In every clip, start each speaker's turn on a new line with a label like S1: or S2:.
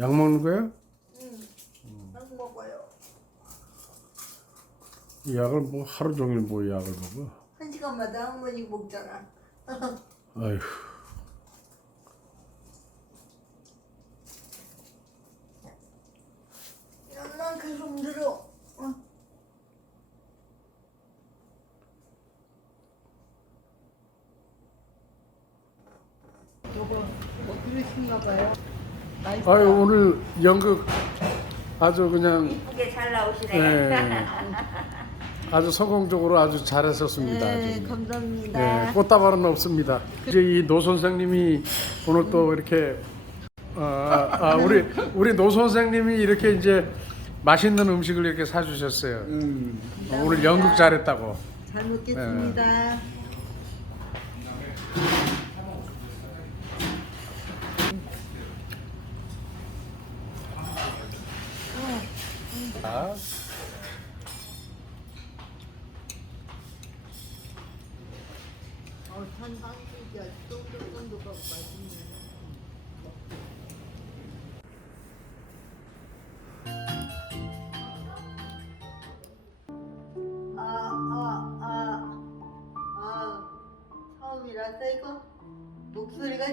S1: 약 먹는 거야?
S2: 응. 약 먹어요.
S1: 이 약을 뭐 하루 종일 뭐 약을 먹어?
S2: 한 시간마다 한 번씩 먹잖아.
S1: 아휴.
S2: 난 계속 들어. 어. 요거 뭐 그러신가 봐요.
S1: 아유 오늘 연극 아주 그냥
S3: 이쁘게 잘 나오시네.
S1: 예, 아주 성공적으로 아주 잘했었습니다.
S2: 네,
S1: 아주.
S2: 감사합니다.
S1: 예, 꽃다발은 없습니다. 이제 이 노 선생님이 오늘 또 이렇게 어, 아, 아, 우리 우리 노 선생님이 이렇게 이제 맛있는 음식을 이렇게 사주셨어요. 어, 오늘 연극 잘했다고.
S2: 잘 먹겠습니다.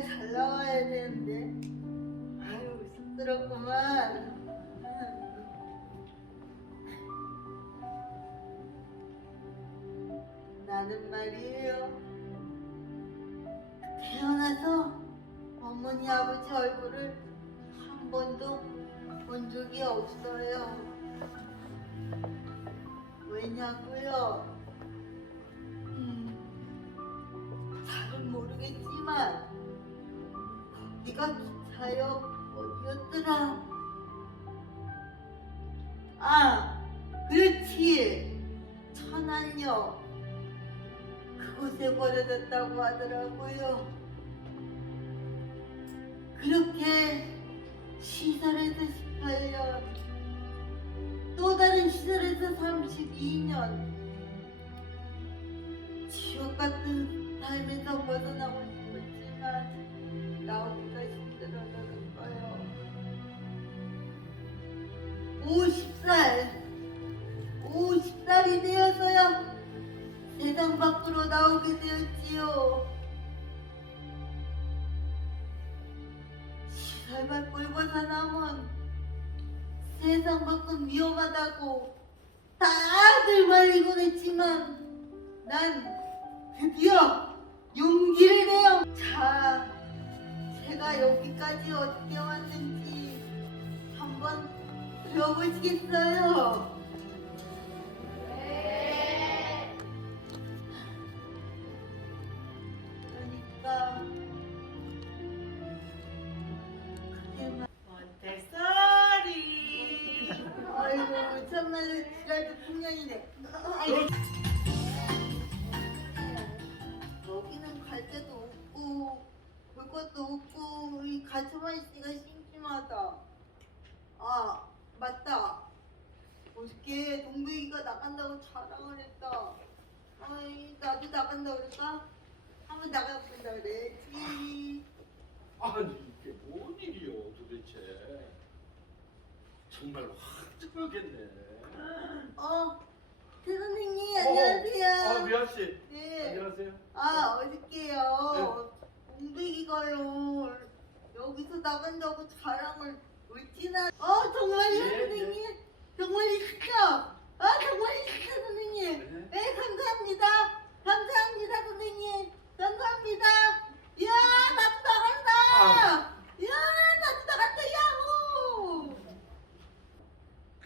S2: 잘 나와야 되는데, 아유, 쑥스럽구만. 나는 말이에요. 태어나서 어머니 아버지 얼굴을 한 번도 본 적이 없어요. 왜냐고요? 거기가 기차역 어디였더라? 아, 그렇지. 천안역. 그곳에 버려졌다고 하더라고요. 그렇게 시설에서 18년, 또 다른 시설에서 32년, 지옥 같은 삶에서 벗어나고 싶었지만, 나오기 50살, 50살이 되어서야 세상 밖으로 나오게 되었지요. 시설 밖을 벗어나면 세상 밖은 위험하다고 다들 말리곤 했지만 난 드디어 용기를 내요. 자, 제가 여기까지 어떻게 왔는지 한번 들어보시겠어요? 그러니까 그때만
S3: 몬테소리.
S2: 아이고 참말로 지랄도 풍년이네 아이고. 여기는 갈 데도 없고 볼 것도 없고 이 갇혀만 있으니까 심심하다 아 어저께 동백이가 나간다고 자랑을 했다 아이 나도 나간다 그럴까? 한번 나가본다 그래야지
S4: 아니 이게 뭔 일이요 도대체 정말 화증하겠네
S2: 어, 태 선생님
S4: 아
S2: 안녕하세요.
S4: 미아 씨
S2: 네.
S4: 안녕하세요
S2: 아 어저께요. 공백이가요 여기서 나간다고 자랑을 어찌나? 어 정말요
S4: 네,
S2: 선생님? 정말이시죠? 아 정말이시죠 선생님?
S4: 네.
S2: 네 감사합니다. 감사합니다 선생님. 감사합니다. 이야 나도 나간다. 이야 나도 나간다 야호.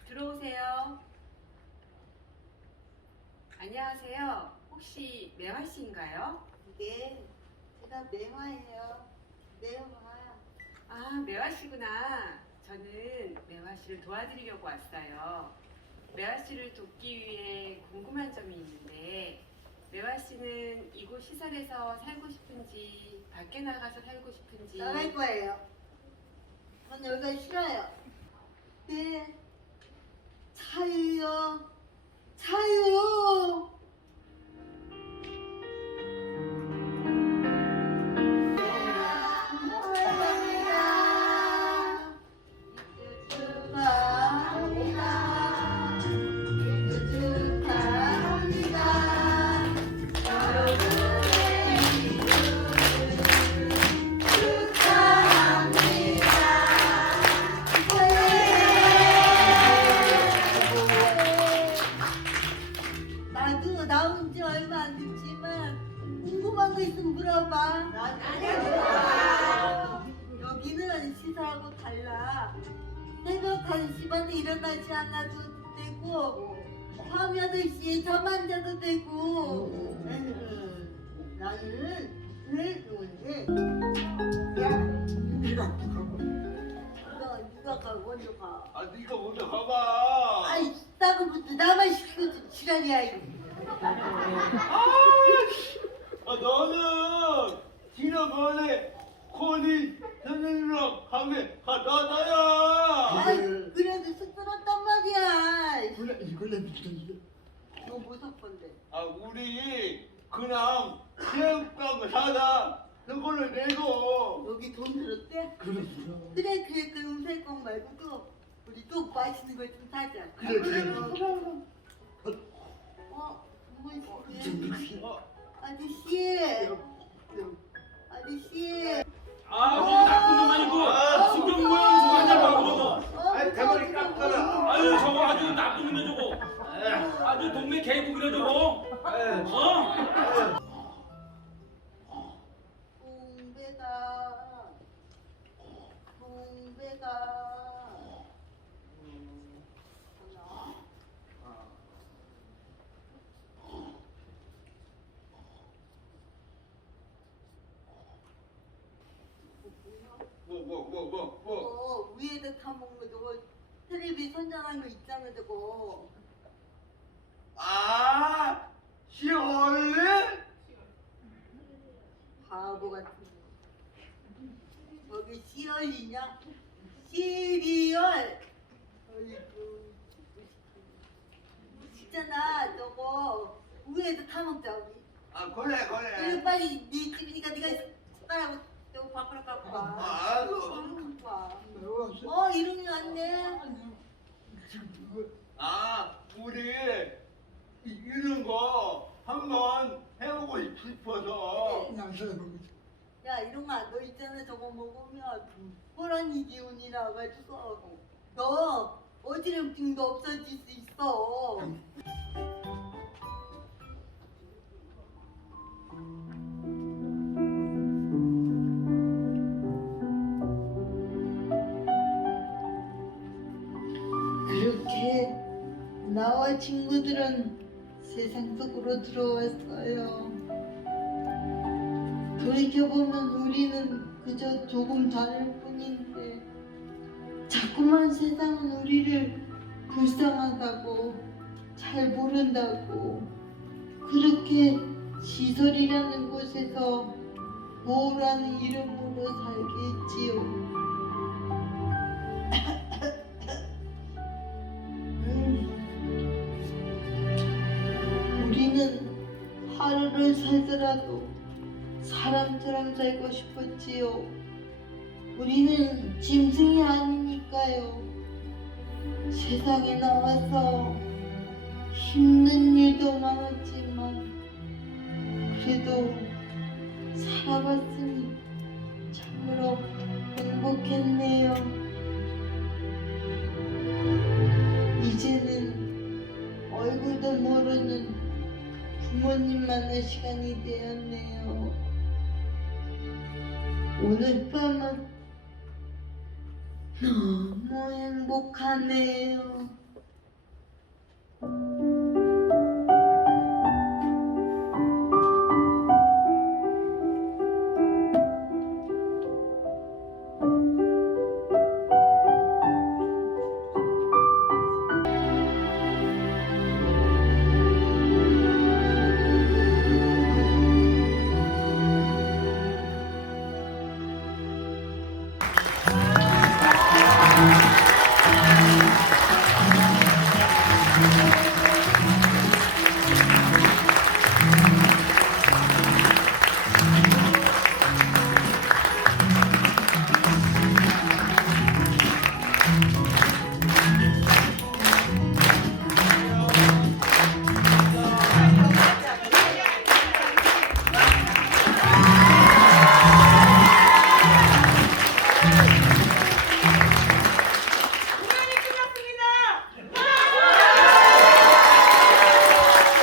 S5: 들어오세요. 안녕하세요. 혹시 매화 씨인가요?
S2: 이게 제가 매화예요. 매화.
S5: 아, 매화 씨구나. 저는 매화 씨를 도와드리려고 왔어요. 매화 씨를 돕기 위해 궁금한 점이 있는데, 매화 씨는 이곳 시설에서 살고 싶은지, 밖에 나가서 살고 싶은지,
S2: 나갈 거예요. 전 여기가 싫어요. 네. 자유요. 자유. 거 있으면 물어봐. 여기는 시사하고 달라. 새벽 1시 반에 일어나지 않아도 되고 밤 8시에 잠안 자도 되고. 에휴, 나는 왜 좋은데 야너 네가 가 먼저 가
S4: 아 네가 먼저 가봐.
S2: 아이 싸고부터 나만 시켜도 지랄이야 이거.
S4: 아 너는 지난번에 코니 선생님이랑 가면 가다다야.
S2: 아이 그래도 쑥스럽단 말이야
S3: 그래 이걸로 믿겠는데
S2: 너 무섭건데
S4: 아 우리 그냥 체육관 사다 그걸로 내고.
S2: 여기 돈 들었대?
S3: 그래
S2: 그래 그래 그 음색공 말고도 우리 또 맛있는 거좀 사자
S3: 그래 그래
S2: 어? 뭐 있어?
S4: 어,
S2: 아저씨 아저씨
S6: 아, 저 나쁜 놈 아니고
S4: 아,
S6: 신경 모양 저거 한잔 저거.
S2: 어,
S4: 아이, 대머리 깎아라.
S6: 아유 저거 아주 나쁜 놈이야 저거. 아주 동네 개국이네 저거. 어?
S2: 동배가 동배가 음, 하나
S4: 뭐 뭐 뭐뭐 뭐.
S2: 어, 위에다 타먹는 거 텔레비 선전한 거 있잖아 저거
S4: 아 시원해?
S2: 바보 같은 거 여기 시리얼이냐? 시리얼 어이구 있잖아 저거 위에다 타 먹자 우리
S4: 아 그래
S2: 그래
S4: 그래.
S2: 빨리 네 집이니까 네가 숟가락으로 밥을 갖고 와
S4: 아,
S2: 와.
S3: 매워서
S2: 어 이름이 왔네
S4: 아 우리 이- 이런 거 한번 해보고 싶어서.
S2: 야 이놈아 너 있잖아 저거 먹으면 호랑이 기운이 나가지고 너 어지럼증도 없어질 수 있어 그렇게 나와 친구들은 세상 속으로 들어왔어요. 돌이켜보면 우리는 그저 조금 다를 뿐인데 자꾸만 세상은 우리를 불쌍하다고 잘 모른다고 그렇게 시설이라는 곳에서 모라는 이름으로 살게 했지요. 사람처럼 살고 싶었지요. 우리는 짐승이 아니니까요. 세상에 나와서 힘든 일도 많았지만 그래도 살아봤으니 참으로 행복했네요. 이제는 얼굴도 모르는 부모님 만날 시간이 되었네요. 오늘 밤은 너무 행복하네요.